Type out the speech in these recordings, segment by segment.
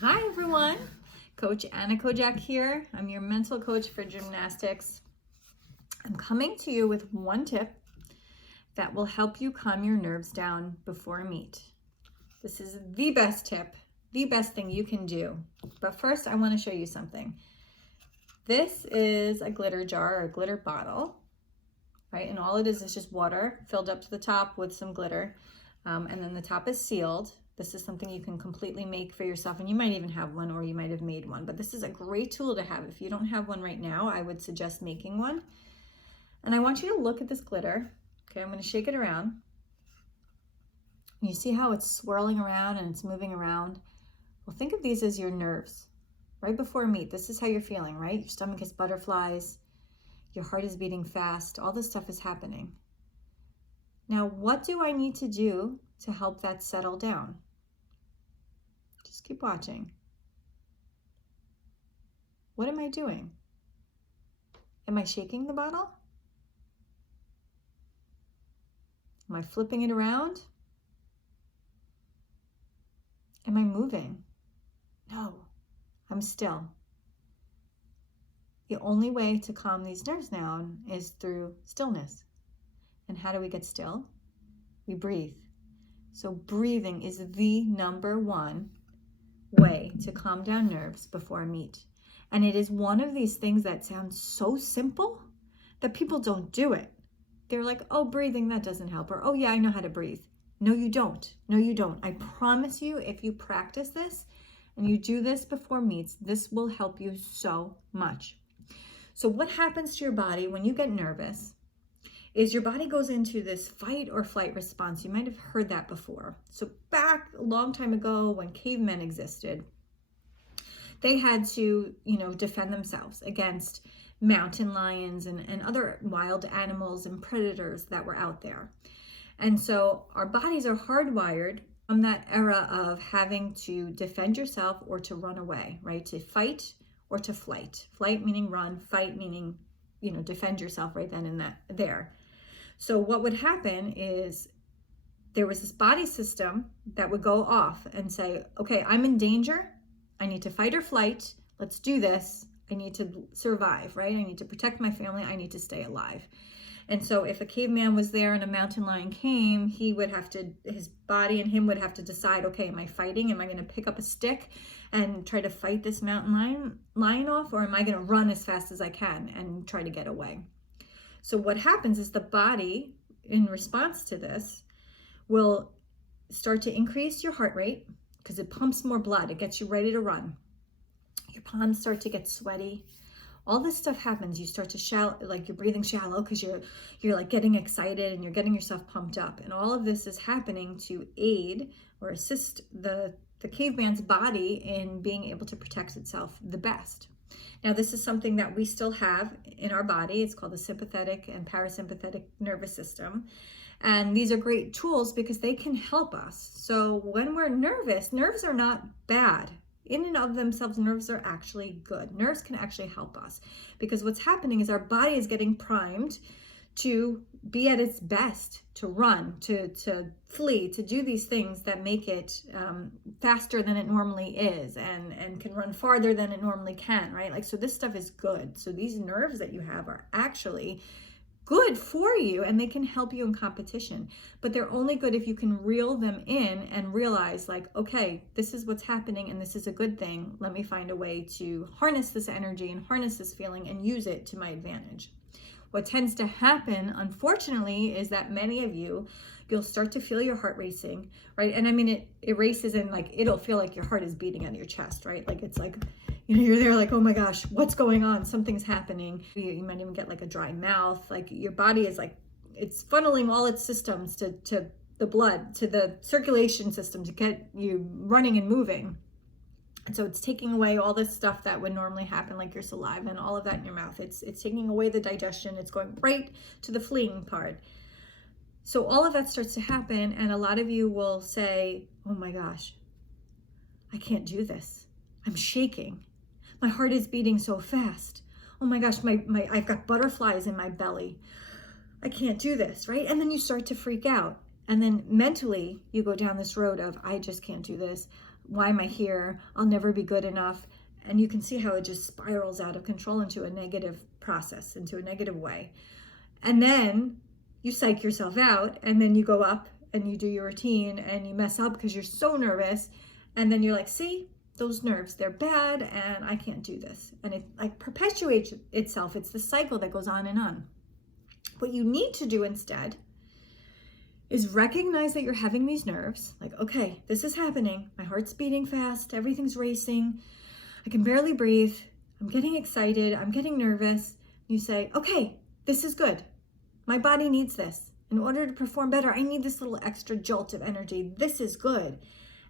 Hi everyone, Coach Anna Kojak here. I'm your mental coach for gymnastics. I'm coming to you with one tip that will help you calm your nerves down before a meet. This is the best tip, the best thing you can do. But first I want to show you something. This is a glitter jar or a glitter bottle, right? And all it is just water filled up to the top with some glitter. And then the top is sealed. This is something you can completely make for yourself, and you might even have one or you might have made one, but this is a great tool to have. If you don't have one right now, I would suggest making one. And I want you to look at this glitter. Okay, I'm going to shake it around. You see how it's swirling around and it's moving around? Well, think of these as your nerves. Right before a meet, this is how you're feeling, right? Your stomach has butterflies, your heart is beating fast, all this stuff is happening. Now, what do I need to do to help that settle down? Just keep watching. What am I doing? Am I shaking the bottle? Am I flipping it around? Am I moving? No, I'm still. The only way to calm these nerves down is through stillness. And how do we get still? We breathe. So breathing is the number one way to calm down nerves before a meet. And it is one of these things that sounds so simple that people don't do it. They're like, oh, breathing, that doesn't help. Or, oh yeah, I know how to breathe. No, you don't. No, you don't. I promise you, if you practice this and you do this before meets, this will help you so much. So what happens to your body when you get nervous is your body goes into this fight or flight response. You might have heard that before. So back a long time ago when cavemen existed, they had to, defend themselves against mountain lions and other wild animals and predators that were out there. And so our bodies are hardwired from that era of having to defend yourself or to run away, right? To fight or to flight. Flight meaning run, fight meaning, defend yourself right then and there. So what would happen is there was this body system that would go off and say, okay, I'm in danger. I need to fight or flight. Let's do this. I need to survive, right? I need to protect my family. I need to stay alive. And so if a caveman was there and a mountain lion came, his body and him would have to decide, okay, am I fighting? Am I going to pick up a stick and try to fight this mountain lion off? Or am I going to run as fast as I can and try to get away? So what happens is the body, in response to this, will start to increase your heart rate because it pumps more blood. It gets you ready to run. Your palms start to get sweaty. All this stuff happens. You start to shallow, like you're breathing shallow because you're like getting excited and you're getting yourself pumped up. And all of this is happening to aid or assist the caveman's body in being able to protect itself the best. Now, this is something that we still have in our body. It's called the sympathetic and parasympathetic nervous system. And these are great tools because they can help us. So when we're nervous, nerves are not bad. In and of themselves, nerves are actually good. Nerves can actually help us because what's happening is our body is getting primed to be at its best, to run, to flee, to do these things that make it faster than it normally is and can run farther than it normally can, right? Like, so this stuff is good. So these nerves that you have are actually good for you and they can help you in competition, but they're only good if you can reel them in and realize like, okay, this is what's happening and this is a good thing. Let me find a way to harness this energy and harness this feeling and use it to my advantage. What tends to happen, unfortunately, is that many of you'll start to feel your heart racing, right? And I mean, it races and like, it'll feel like your heart is beating out of your chest, right? Like, it's like, you're there like, oh my gosh, what's going on? Something's happening. You might even get like a dry mouth. Like your body is like, it's funneling all its systems to the blood, to the circulation system to get you running and moving. And so it's taking away all this stuff that would normally happen, like your saliva and all of that in your mouth. It's taking away the digestion. It's going right to the fleeing part. So all of that starts to happen. And a lot of you will say, oh my gosh, I can't do this. I'm shaking. My heart is beating so fast. Oh my gosh, I've got butterflies in my belly. I can't do this, right? And then you start to freak out. And then mentally, you go down this road of, I just can't do this. why am I here? I'll never be good enough. And you can see how it just spirals out of control into a negative process, into a negative way. And then you psych yourself out, and then you go up and you do your routine and you mess up because you're so nervous. And then you're like, see, those nerves, they're bad and I can't do this. And it like perpetuates itself. It's the cycle that goes on and on. What you need to do instead is recognize that you're having these nerves. Like, okay, this is happening. My heart's beating fast. Everything's racing. I can barely breathe. I'm getting excited. I'm getting nervous. You say, okay, this is good. My body needs this. In order to perform better, I need this little extra jolt of energy. This is good.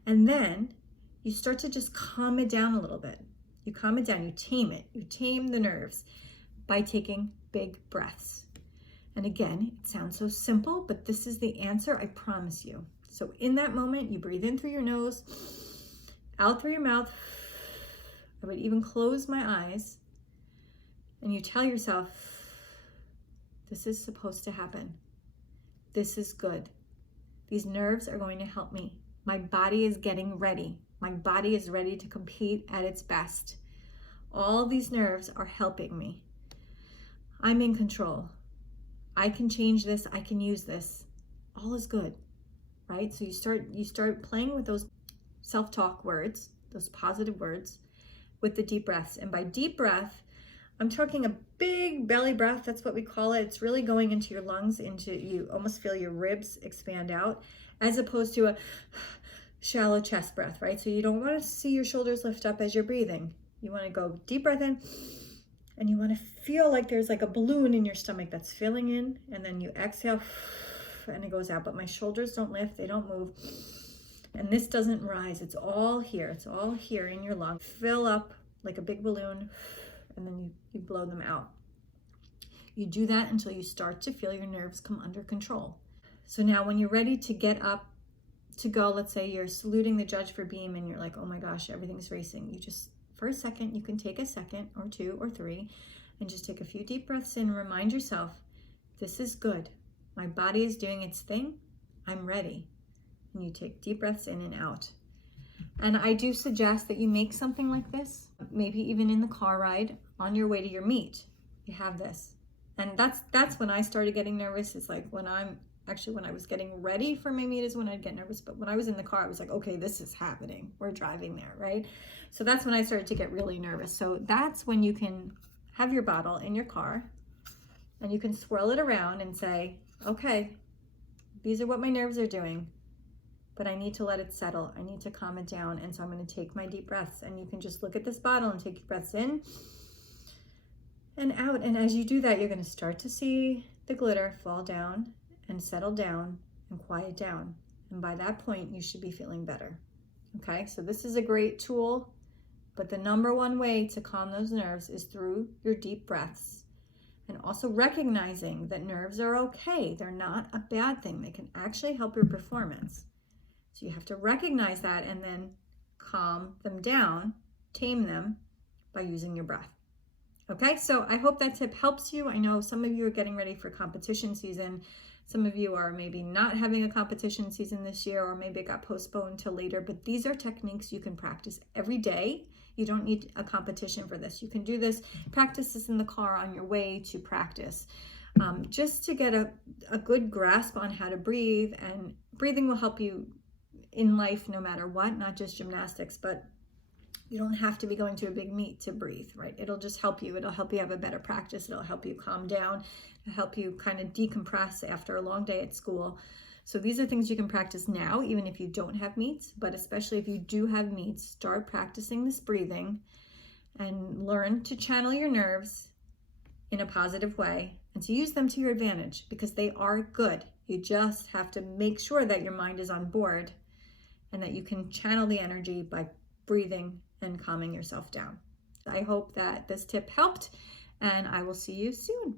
And then you start to just calm it down a little bit. You calm it down, you tame it. You tame the nerves by taking big breaths. And again, it sounds so simple, but this is the answer, I promise you. So in that moment, you breathe in through your nose, out through your mouth. I would even close my eyes. And you tell yourself, this is supposed to happen. This is good. These nerves are going to help me. My body is getting ready. My body is ready to compete at its best. All these nerves are helping me. I'm in control. I can change this. I can use this. All is good, right? So you start playing with those self-talk words, those positive words, with the deep breaths. And by deep breath, I'm talking a big belly breath. That's what we call it. It's really going into your lungs, you almost feel your ribs expand out, as opposed to a shallow chest breath, right? So you don't want to see your shoulders lift up as you're breathing. You want to go deep breath in, and you want to feel like there's like a balloon in your stomach that's filling in, and then you exhale and it goes out. But my shoulders don't lift, they don't move. And this doesn't rise. It's all here. It's all here in your lung. Fill up like a big balloon, and then you blow them out. You do that until you start to feel your nerves come under control. So now when you're ready to get up to go, let's say you're saluting the judge for beam and you're like, oh my gosh, everything's racing. You just, for a second, you can take a second or two or three and just take a few deep breaths in and remind yourself, this is good. My body is doing its thing. I'm ready. And you take deep breaths in and out. And I do suggest that you make something like this, maybe even in the car ride on your way to your meet. You have this. And that's when I started getting nervous. It's like when I was getting ready for my meet is when I'd get nervous. But when I was in the car, I was like, okay, this is happening. We're driving there, right? So that's when I started to get really nervous. So that's when you can have your bottle in your car and you can swirl it around and say, okay, these are what my nerves are doing, but I need to let it settle. I need to calm it down. And so I'm going to take my deep breaths, and you can just look at this bottle and take your breaths in and out. And as you do that, you're going to start to see the glitter fall down and settle down and quiet down. And by that point, you should be feeling better. Okay, so this is a great tool, but the number one way to calm those nerves is through your deep breaths. And also recognizing that nerves are okay. They're not a bad thing. They can actually help your performance. So you have to recognize that and then calm them down, tame them by using your breath. Okay, so I hope that tip helps you. I know some of you are getting ready for competition season. Some of you are maybe not having a competition season this year, or maybe it got postponed till later, but these are techniques you can practice every day. You don't need a competition for this. You can do this, practice this in the car on your way to practice, just to get a good grasp on how to breathe. And breathing will help you in life no matter what, not just gymnastics, but you don't have to be going to a big meet to breathe, right? It'll just help you. It'll help you have a better practice. It'll help you calm down. It'll help you kind of decompress after a long day at school. So these are things you can practice now, even if you don't have meets, but especially if you do have meets, start practicing this breathing and learn to channel your nerves in a positive way and to use them to your advantage, because they are good. You just have to make sure that your mind is on board and that you can channel the energy by breathing and calming yourself down. I hope that this tip helped, and I will see you soon.